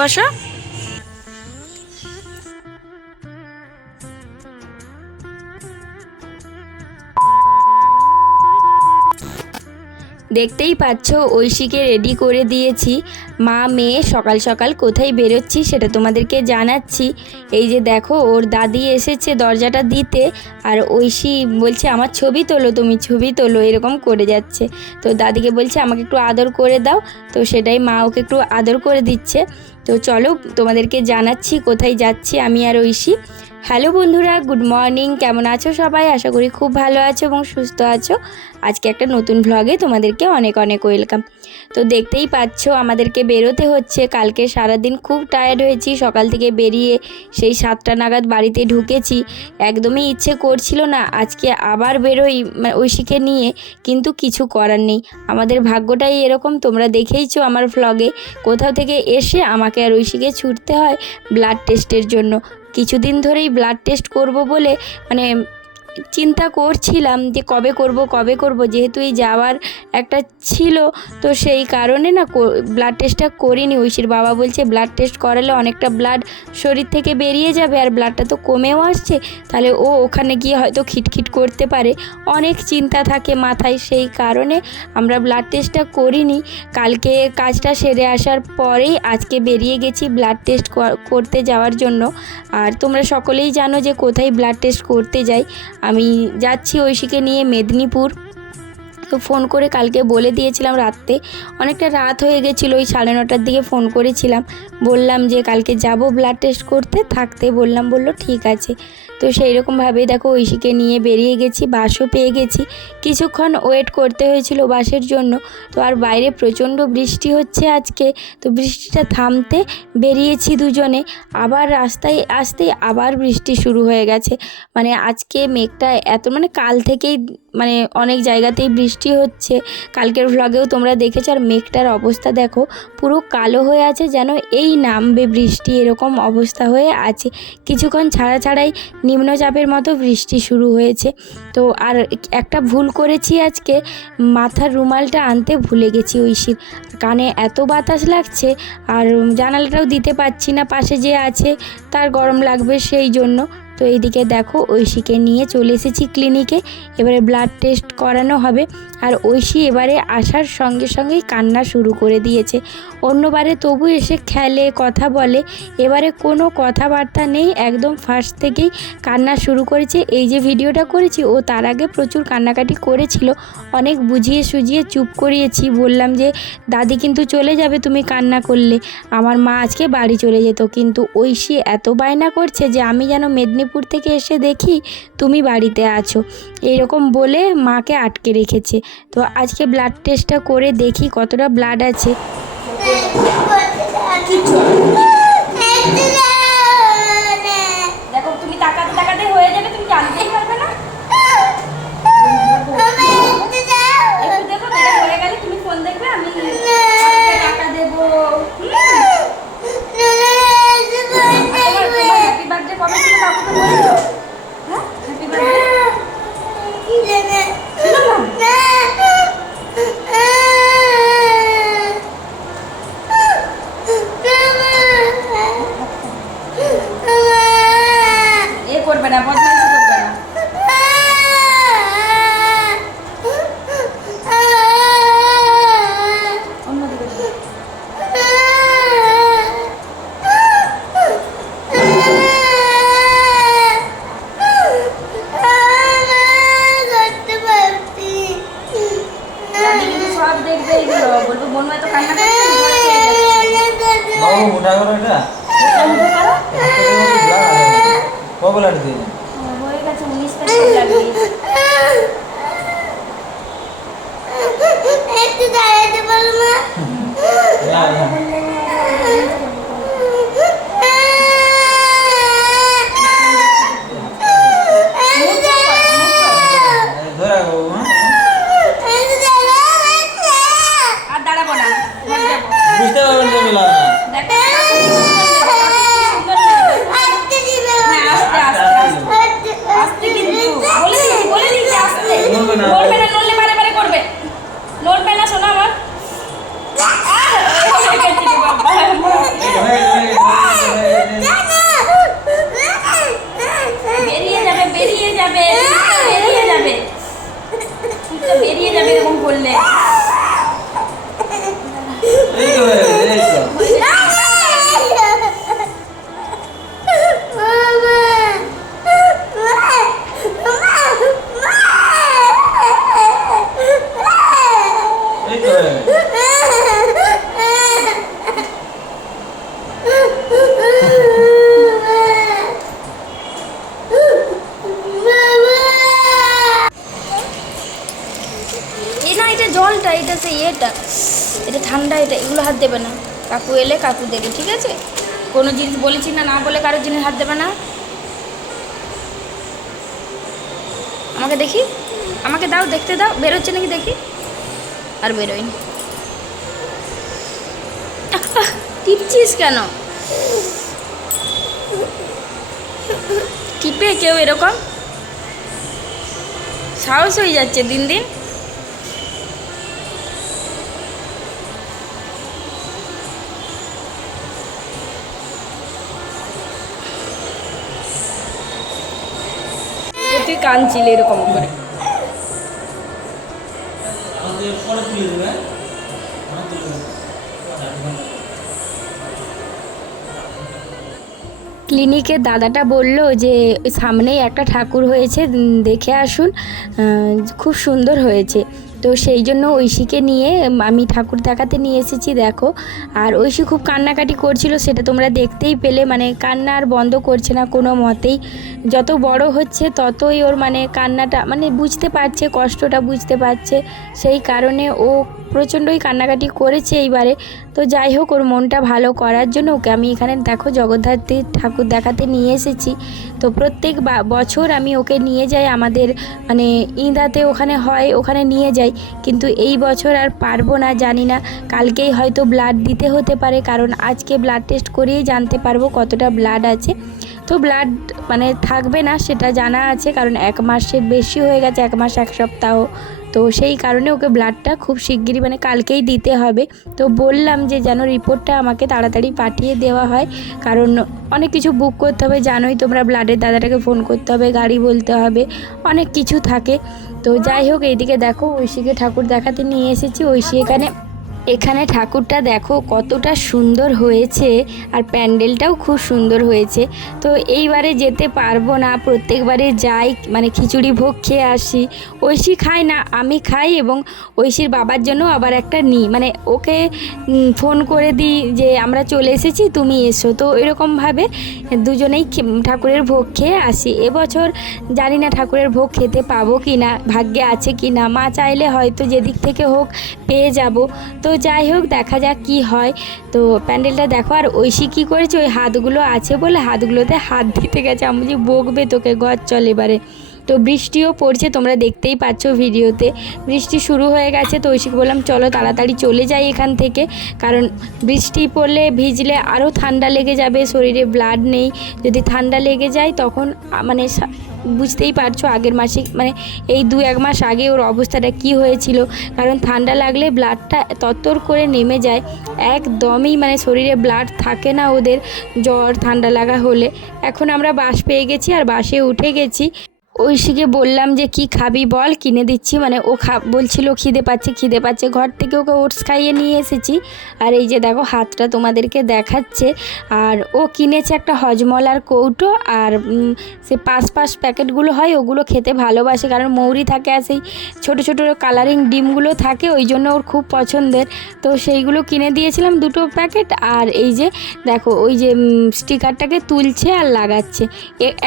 বসো। দেখতেই পাচ্ছ ঐশীকে রেডি করে দিয়েছি। মা মেয়ে সকাল সকাল কোথায় বেরোচ্ছি সেটা তোমাদেরকে জানাচ্ছি। এই যে দেখো ওর দাদি এসেছে দরজাটা দিতে, আর ঐশী বলছে আমার ছবি তোলো, তুমি ছবি তোলো, এরকম করে যাচ্ছে। তো দাদিকে বলছে আমাকে একটু আদর করে দাও, তো সেটাই মা ওকে একটু আদর করে দিচ্ছে। তো চলো তোমাদেরকে জানাচ্ছি কোথায় যাচ্ছি আমি আর ঐশী। হ্যালো বন্ধুরা, গুড মর্নিং। কেমন আছো সবাই? আশা করি খুব ভালো আছো এবং সুস্থ আছো। আজকে একটা নতুন ভ্লগে তোমাদেরকে অনেক অনেক ওয়েলকাম। তো দেখতেই পাচ্ছ আমাদেরকে বেরোতে হচ্ছে। কালকে সারাদিন খুব টায়ার্ড হয়েছি, সকাল থেকে বেরিয়ে সেই 7টা নাগাদ বাড়িতে ঢুকেছি। একদমই ইচ্ছে করছিল না আজকে আবার বেরোই ঐশীকে নিয়ে, কিন্তু কিছু করার নেই। আমাদের ভাগ্যটাই এরকম, তোমরা দেখেইছো আমার ভ্লগে। কোথাও থেকে এসে আমাকে আর ঐশীকে ছুটতে হয় ব্লাড টেস্টের জন্য। কিছুদিন ধরেই ব্লাড টেস্ট করব বলে চিন্তা করছিলাম যে কবে করব, যেহেতু এই যাওয়ার একটা ছিল, তো সেই কারণে না ব্লাড টেস্টটা করিনি। ঐশীর বাবা বলছে ব্লাড টেস্ট করালে অনেকটা ব্লাড শরীর থেকে বেরিয়ে যাবে, আর ব্লাডটা তো কমেও আসছে, তাহলে ও ওখানে গিয়ে হয়তো খিটখিট করতে পারে, অনেক চিন্তা থাকে মাথায়, সেই কারণে আমরা ব্লাড টেস্টটা করিনি। কালকে কাজটা সেরে আসার পরেই আজকে বেরিয়ে গেছি ব্লাড টেস্ট করতে যাওয়ার জন্য। আর তোমরা সকলেই জানো যে কোথায় ব্লাড টেস্ট করতে যাই। আমি যাচ্ছি ঐশীকে নিয়ে মেদিনীপুর। তো ফোন করে কালকে বলে দিয়েছিলাম, রাত্রে অনেকটা রাত হয়ে গেছিলো, ওই 9:30টার দিকে ফোন করেছিলাম, বললাম যে কালকে যাব ব্লাড টেস্ট করতে, থাকতে বললাম, বললো ঠিক আছে। তো সেই রকমভাবেই দেখো ঐশীকে নিয়ে বেরিয়ে গেছি। বাসও পেয়ে গেছি, কিছুক্ষণ ওয়েট করতে হয়েছিল বাসের জন্য। তো আর বাইরে প্রচণ্ড বৃষ্টি হচ্ছে আজকে, তো বৃষ্টিটা থামতে বেরিয়েছি দুজনে। আবার রাস্তায় আসতেই আবার বৃষ্টি শুরু হয়ে গেছে। মানে আজকে মেঘটা এত, মানে কাল থেকেই অনেক জায়গাতেই বৃষ্টি হচ্ছে। কালকের ভ্লগেও তোমরা দেখেছো। আর মেঘটার অবস্থা দেখো, পুরো কালো হয়ে আছে, যেন এই নামবে বৃষ্টি, এরকম অবস্থা হয়ে আছে। কিছুক্ষণ ছাড়াই নিম্নচাপের মতো বৃষ্টি শুরু হয়েছে। তো আর একটা ভুল করেছি আজকে, মাথার রুমালটা আনতে ভুলে গেছি ঐশীর। কানে এত বাতাস লাগছে, আর জানালাটাও দিতে পারছি না, পাশে যে আছে তার গরম লাগবে সেই জন্য। তো এইদিকে দেখো ঐশীকে নিয়ে চলে এসেছি ক্লিনিকে। এবারে ব্লাড টেস্ট করানো হবে। আর ঐশী এবারে আসার সঙ্গে সঙ্গেই কান্না শুরু করে দিয়েছে। অন্যবারে তবু এসে খেলে, কথা বলে, এবারে কোনো কথাবার্তা নেই, একদম ফার্স্ট থেকেই কান্না শুরু করেছে। এই যে ভিডিওটা করেছি, ও তার আগে প্রচুর কান্নাকাটি করেছিল, অনেক বুঝিয়ে সুঝিয়ে চুপ করিয়েছি, বললাম যে দাদি কিন্তু চলে যাবে তুমি কান্না করলে, আমার মা আজকে বাড়ি চলে যেত। কিন্তু ঐশী এত বায়না করছে যে আমি যেন মেদিনীপুর থেকে এসে দেখি তুমি বাড়িতে আছো, এইরকম বলে মাকে আটকে রেখেছে। তো আজকে ব্লাড টেস্টটা করে দেখি কতটা ব্লাড আছে। দেখো তুমি তাকাতে তাকাতে হয়ে যাবে, তুমি জানতেই পারবে না। একটু দেখো, এটা হয়ে গেলে তুমি ফোন দেখবে, আমি টাকা দেবো। হ্যাপি বার্থডে কবে ছিল কাকুকে বলেছো? হ্যাঁ, হ্যাপি বার্থডে করবে না, বদমাইশি করবে না। অন্যদিকে সব দেখবে, এইগুলো বলবো বনু এত কান্না করছে, হয়ে গেছে 19 তারিখ লাগিয়েছে। একটু দাঁড়াতে পারো না? আর দাঁড়াবো না, বুঝতে পারবেন না। আস্তে কিন্তু বলে দিচ্ছি আস্তে, নড়বে না, নড়লে মারে করবে, নড়বে না শোনা আমার। হাতটা, এটা ঠান্ডা, এটা এগুলো হাত দেবে না। কাকু এলে কাকু দেবে, ঠিক আছে? কোনো জিনিস বলেছি না, না বলে কারোর জিনিস হাত দেবে না। আমাকে দেখি, আমাকে দাও, দেখতে দাও, বেরোচ্ছে নাকি দেখি। আর বেরোয়নি। টিপছিস কেন? টিপে কেউ এরকম? সাহস হয়ে যাচ্ছে দিন দিন। তুই কাঁদছিলি এরকম করে। ক্লিনিকের দাদাটা বলল যে সামনেই একটা ঠাকুর হয়েছে, দেখে আসুন, খুব সুন্দর হয়েছে। তো সেই জন্য ঐশীকে নিয়ে আমি ঠাকুর দেখাতে নিয়ে এসেছি। দেখো, আর ঐশী খুব কান্নাকাটি করছিল, সেটা তোমরা দেখতেই পেলে। মানে কান্না আর বন্ধ করছে না কোনো মতেই। যত বড় হচ্ছে ততই ওর মানে কান্নাটা মানে বুঝতে পারছে, কষ্টটা বুঝতে পারছে, সেই কারণে ও প্রচণ্ডই কান্নাকাটি করেছে এইবারে। তো যাই হোক, ওর মনটা ভালো করার জন্য ওকে আমি এখানে দেখো জগদ্ধাত্রী ঠাকুর দেখাতে নিয়ে এসেছি। তো প্রত্যেক বছর আমি ওকে নিয়ে যাই, আমাদের মানে ইঁদাতে ওখানে হয়, ওখানে নিয়ে যাই। কিন্তু এই বছর আর পারবো না, জানি না, কালকেই হয়তো ব্লাড দিতে হতে পারে, কারণ আজকে ব্লাড টেস্ট করিয়েই জানতে পারবো কতটা ব্লাড আছে। তো ব্লাড মানে থাকবে না সেটা জানা আছে, কারণ 1 মাসের বেশি হয়ে গেছে, 1 মাস 1 সপ্তাহ। তো সেই কারণে ওকে ব্লাডটা খুব শিগগিরই মানে কালকেই দিতে হবে। তো বললাম যে যেন রিপোর্টটা আমাকে তাড়াতাড়ি পাঠিয়ে দেওয়া হয়, কারণ অনেক কিছু বুক করতে হবে, জানোই তোমরা, ব্লাডের দাদাটাকে ফোন করতে হবে, গাড়ি বলতে হবে, অনেক কিছু থাকে। তো যাই হোক, এইদিকে দেখো ঐশীকে ঠাকুর দেখাতে নিয়ে এসেছি। ঐশী এখানে ঠাকুরটা দেখো কতটা সুন্দর হয়েছে, আর প্যান্ডেলটাও খুব সুন্দর হয়েছে। তো এইবারে যেতে পারবো না, প্রত্যেকবারে যাই মানে খিচুড়ি ভোগ খেয়ে আসি। ঐশী খায় না, আমি খাই, এবং ঐশীর বাবার জন্য আবার একটা নিই, মানে ওকে ফোন করে দিই যে আমরা চলে এসেছি, তুমি এসো। তো এরকমভাবে দুজনেই ঠাকুরের ভোগ খেয়ে আসি। এবছর জানি না ঠাকুরের ভোগ খেতে পাবো কি না, ভাগ্যে আছে কি না, মা চাইলে হয়তো যেদিক থেকে হোক পেয়ে যাব। তো যাই হোক, দেখা যাক কি হয়। তো প্যান্ডেলটা দেখো, আর ঐশী কী করেছে, ওই হাতগুলো আছে বলে হাতগুলোতে হাত দিতে গেছে। আমি যে বকবে তোকে, ঘর চল এবারে। তো বৃষ্টিও পড়ছে, তোমরা দেখতেই পাচ্ছ ভিডিওতে, বৃষ্টি শুরু হয়ে গেছে। তো ঐশীকে বললাম চলো তাড়াতাড়ি চলে যাই এখান থেকে, কারণ বৃষ্টি পড়লে ভিজলে আরও ঠান্ডা লেগে যাবে, শরীরে ব্লাড নেই, যদি ঠান্ডা লেগে যায় তখন মানে বুঝতেই পারছো আগের মাসে মানে এই 2-1 মাস আগে ওর অবস্থাটা কি হয়েছিল। কারণ ঠান্ডা লাগলে ব্লাডটা তত্তর করে নেমে যায়, একদমই মানে শরীরে ব্লাড থাকে না ওদের, জ্বর ঠান্ডা লাগা হলে। এখন আমরা বাস পেয়ে গেছি, আর বাসে উঠে গেছি। ঐশীকে বললাম যে কি খাবি বল, কিনে দিচ্ছি। মানে ও বলছিল খিদে পাচ্ছে, ঘর থেকে ওকে ওটস খাইয়ে নিয়ে এসেছি। আর এই যে দেখো হাতটা তোমাদেরকে দেখাচ্ছে। আর ও কিনেছে একটা হজমলার কৌটো, আর সে পাঁচ প্যাকেটগুলো হয়, ওগুলো খেতে ভালোবাসে, কারণ মৌরি থাকে আর সেই ছোটো ছোটো কালারিং ডিমগুলো থাকে, ওই জন্য ওর খুব পছন্দের। তো সেইগুলো কিনে দিয়েছিলাম 2 প্যাকেট। আর এই যে দেখো ওই যে স্টিকারটাকে তুলছে আর লাগাচ্ছে।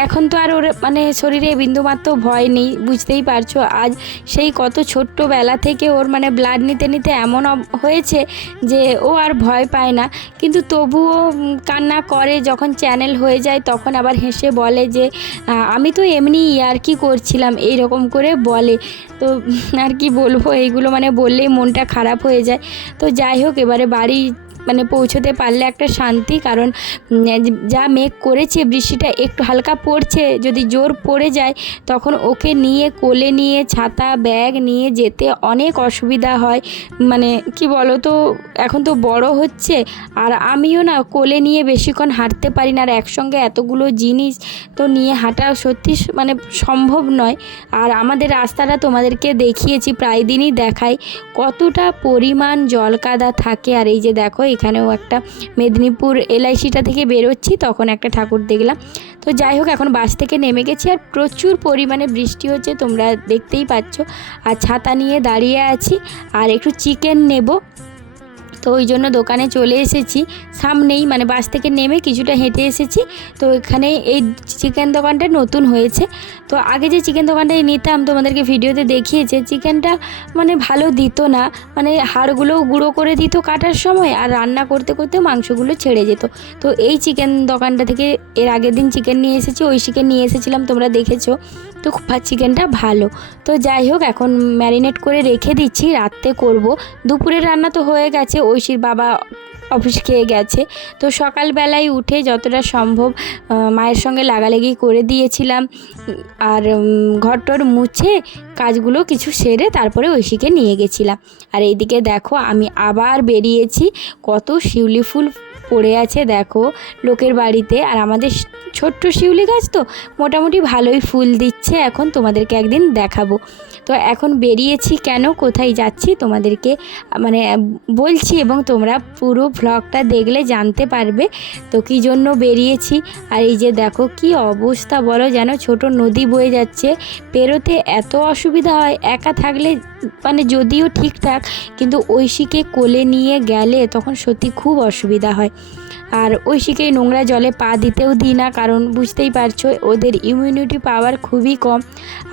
এখন তো আর ওর মানে শরীরে বিন্দুমাত্র ভয় নেই, বুঝতেই পারছো। আজ সেই কত ছোট্টবেলা থেকে ওর মানে ব্লাড নিতে নিতে এমন হয়েছে যে ও আর ভয় পায় না, কিন্তু তবুও কান্না করে। যখন চ্যানেল হয়ে যায় তখন আবার হেসে বলে যে আমি তো এমনি ইয়ার্কি করছিলাম, এই রকম করে বলে। তো আর কি বলবো, এইগুলো মানে বললেই মনটা খারাপ হয়ে যায়। তো যাই হোক, এবারে বাড়ি মানে পৌঁছতে পারলে একটা শান্তি, কারণ যা মেঘ করেছে, বৃষ্টিটা একটু হালকা পড়ছে, যদি জোর পড়ে যায় তখন ওকে নিয়ে কোলে নিয়ে ছাতা ব্যাগ নিয়ে যেতে অনেক অসুবিধা হয়। মানে কি বলো তো, এখন তো বড় হচ্ছে, আর আমিও না কোলে নিয়ে বেশিক্ষণ হাঁটতে পারি না, আর একসঙ্গে এতগুলো জিনিস তো নিয়ে হাঁটা সত্যি মানে সম্ভব নয়। আর আমাদের রাস্তাটা তোমাদেরকে দেখিয়েছি, প্রায় দিনই দেখাই কতটা পরিমাণ জল কাদা থাকে। আর এই যে দেখো এখানেও একটা মেদিনীপুর LICটা থেকে বেরোচ্ছি, তখন একটা ঠাকুর দেখলাম। তো যাই হোক, এখন বাস থেকে নেমে গেছি, আর প্রচুর পরিমাণে বৃষ্টি হচ্ছে, তোমরা দেখতেই পাচ্ছ। আর ছাতা নিয়ে দাঁড়িয়ে আছি, আর একটু চিকেন নেব। তো ওই জন্য দোকানে চলে এসেছি, সামনেই মানে বাস থেকে নেমে কিছুটা হেঁটে এসেছি। তো এখানে এই চিকেন দোকানটা নতুন হয়েছে। তো আগে যে চিকেন দোকানটায় নিতাম তোমাদেরকে ভিডিওতে দেখিয়েছে, চিকেনটা মানে ভালো দিত না, মানে হাড়গুলোও গুঁড়ো করে দিত কাটার সময়, আর রান্না করতে করতে মাংসগুলো ছেড়ে যেত। তো এই চিকেন দোকানটা থেকে এর আগের দিন চিকেন নিয়ে এসেছি, ওই চিকেন নিয়ে এসেছিলাম, তোমরা দেখেছো। তো চিকেনটা ভালো। তো যাই হোক, এখন ম্যারিনেট করে রেখে দিচ্ছি, রাত্রে করব। দুপুরের রান্না তো হয়ে গেছে, ঐশীর বাবা অফিস খেয়ে গেছে। তো সকালবেলায় উঠে যতটা সম্ভব মায়ের সঙ্গে লাগালাগি করে দিয়েছিলাম, আর ঘরটর মুছে কাজগুলো কিছু সেরে তারপরে ঐশীকে নিয়ে গেছিলাম। আর এইদিকে দেখো আমি আবার বেরিয়েছি, কত শিউলি ফুল পড়ে আছে দেখো লোকের বাড়িতে। আর আমাদের ছোট্ট শিউলি গাছ তো মোটামুটি ভালোই ফুল দিচ্ছে, এখন তোমাদেরকে একদিন দেখাবো। তো এখন বেরিয়েছি কেন, কোথায় যাচ্ছি তোমাদেরকে মানে বলছি, এবং তোমরা পুরো ভ্লগটা দেখলে জানতে পারবে তো কী জন্য বেরিয়েছি। আর এই যে দেখো কি অবস্থা বলো, যেন ছোট নদী বয়ে যাচ্ছে, পেরোতে এত অসুবিধা হয় একা থাকলে, মানে যদিও ঠিকঠাক, কিন্তু ঐশীকে কোলে নিয়ে গেলে তখন সত্যি খুব অসুবিধা হয়। আর ঐশীকে নোংরা জলে পা দিতেও দিই না, কারণ বুঝতেই পারছো ওদের ইমিউনিটি পাওয়ার খুবই কম।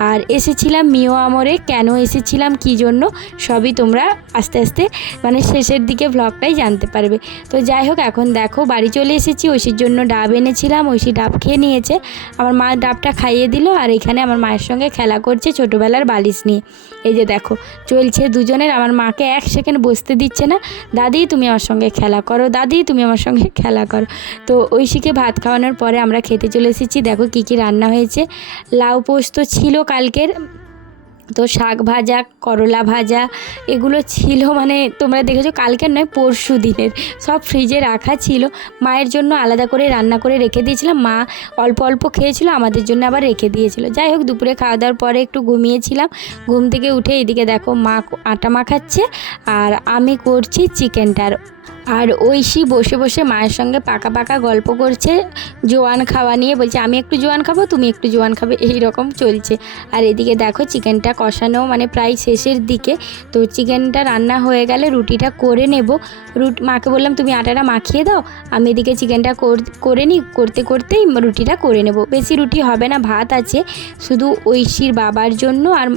আর এসেছিলাম মিও আমরে, কেন এসেছিলাম কী জন্য সবই তোমরা আস্তে আস্তে মানে শেষের দিকে ভ্লগটাই জানতে পারবে। তো যাই হোক, এখন দেখো বাড়ি চলে এসেছি, ঐশীর জন্য ডাব এনেছিলাম, ঐশী ডাব খেয়ে নিয়েছে, আমার মা ডাবটা খাইয়ে দিল। আর এখানে আমার মায়ের সঙ্গে খেলা করছে ছোটোবেলার বালিশ নিয়ে। এই যে দেখো চলছে দুজনের, আমার মাকে এক সেকেন্ড বসতে দিচ্ছে না, দাদি তুমি আমার সঙ্গে খেলা করো, দাদি তুমি আমার সঙ্গে খেলা করো। তো ঐশীকে ভাত খাওয়ানোর পরে আমরা খেতে চলে এসেছি। দেখো কী কী রান্না হয়েছে, লাউ পোস্ত ছিল কালকের, তো শাক ভাজা, করলা ভাজা, এগুলো ছিল, মানে তোমরা দেখেছো কালকের নয় পরশু দিনের, সব ফ্রিজে রাখা ছিল। মায়ের জন্য আলাদা করে রান্না করে রেখে দিয়েছিলাম, মা অল্প অল্প খেয়েছিল, আমাদের জন্য আবার রেখে দিয়েছিল। যাই হোক, দুপুরে খাওয়া দাওয়ার পরে একটু ঘুমিয়েছিলাম, ঘুম থেকে উঠে এদিকে দেখো মা আটা মাখাচ্ছে আর আমি করছি চিকেনটার। আর ঐশী বসে বসে মায়ের সঙ্গে পাকা পাকা গল্প করছে জোয়ান খাওয়া নিয়ে, বলছে আমি একটু জোয়ান খাবো, তুমি একটু জোয়ান খাবে, এই রকম চলছে। আর এদিকে দেখো চিকেনটা কষানো মানে প্রায় শেষের দিকে। তো চিকেনটা রান্না হয়ে গেলে রুটিটা করে নেব। মাকে বললাম তুমি আটাটা মাখিয়ে দাও, আমি এদিকে চিকেনটা করে নিই, করতে করতেই রুটিটা করে নেব। বেশি রুটি হবে না, ভাত আছে, শুধু ঐশীর বাবার জন্য আর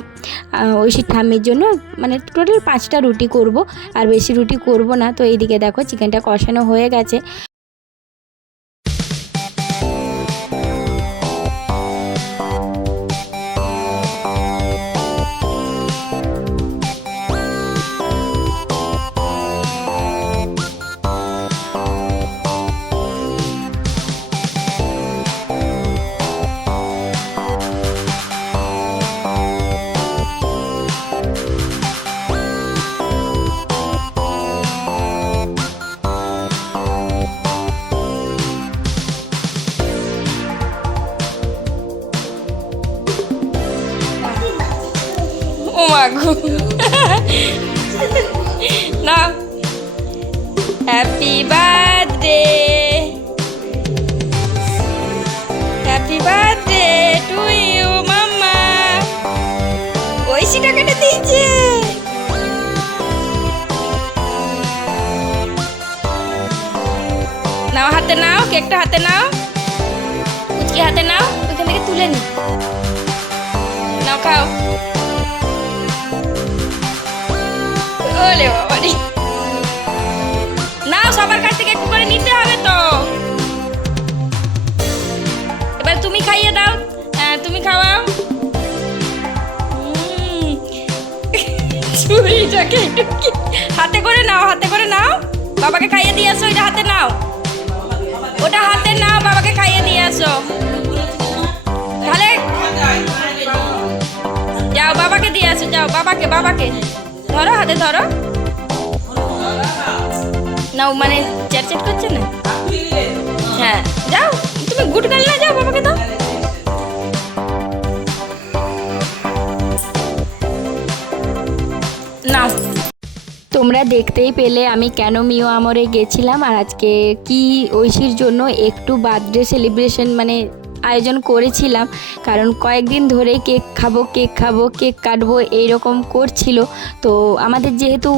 ঐশীর ঠাম্মির জন্য, মানে টোটাল 5টা রুটি করব, আর বেশি রুটি করব না। তো এইদিকে দেখো চিকেনটা কষানো হয়ে গেছে। ও মাগো না, happy birthday, happy birthday to you মাম্মা। ঐশীটা কেটে দিয়েছে, নাও হাতে নাও, কেকটা হাতে নাও, কুচকি হাতে নাও, ওইখান থেকে তুলে নি, নাও খাও। ওলে বাবারি, নাও সবার কাছ থেকে একটু করে নিতে হবে তো। এবার তুমি খাইয়ে দাও, হ্যাঁ তুমি খাওয়াও। ছুরিটাকে হাতে করে নাও, হাতে করে নাও, বাবাকে খাইয়ে দিয়ে আসো। ওইটা হাতে নাও, ওটা হাতে নাও, বাবাকে খাইয়ে দিয়ে আসো। তাহলে যাও বাবাকে দিয়ে আসো, যাও বাবাকে, বাবাকে ধরো, হাতে ধরো। নাও, মানে চ্যাট করছে না, হ্যাঁ যাও তুমি গুড গার্ল না, যাও বাবাকে দাও। নাও। তোমরা দেখতেই পেলে আমি কেন মিও আমরে গেছিলাম, আর আজকে কি ঐশীর জন্য একটু বার্থডে সেলিব্রেশন মানে আয়োজন করেছিলাম, কারণ কয়েকদিন ধরে কেক খাবো কেক কাটবো এইরকম করছিল। তো আমাদের যেহেতু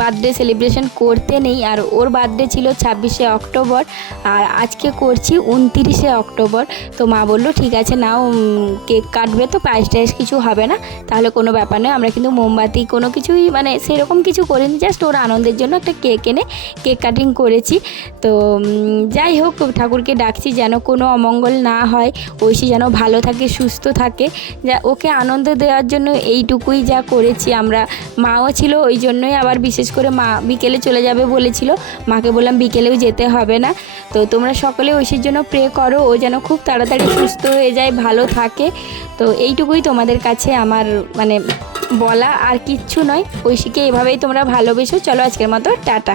বার্থডে সেলিব্রেশন করতে নেই, আর ওর বার্থডে ছিল 26শে অক্টোবর আর আজকে করছি 29শে অক্টোবর। তো মা বললো ঠিক আছে নাও, কেক কাটবে তো পায়েস টায়েস কিছু হবে না, তাহলে কোনো ব্যাপার নয়। আমরা কিন্তু মোমবাতি কোনো কিছুই মানে সেরকম কিছু করিনি, জাস্ট ওর আনন্দের জন্য একটা কেক এনে কেক কাটিং করেছি। তো যাই হোক, ঠাকুরকে ডাকছি যেন কোনো অমঙ্গল না হয়, ঐশী যেন ভালো থাকে সুস্থ থাকে, যা ওকে আনন্দ দেওয়ার জন্য এইটুকুই যা করেছি আমরা। মাও ছিল, ওই জন্যই আবার বিশেষ করে মা বিকেলে চলে যাবে বলেছিল, মাকে বললাম বিকেলেও যেতে হবে না। তো তোমরা সকলে ঐশীর জন্য প্রে করো, ও যেন খুব তাড়াতাড়ি সুস্থ হয়ে যায়, ভালো থাকে। তো এইটুকুই তোমাদের কাছে আমার মানে বলা, আর কিচ্ছু নয়। ঐশীকে এভাবেই তোমরা ভালোবেসো। চলো আজকের মতো টাটা।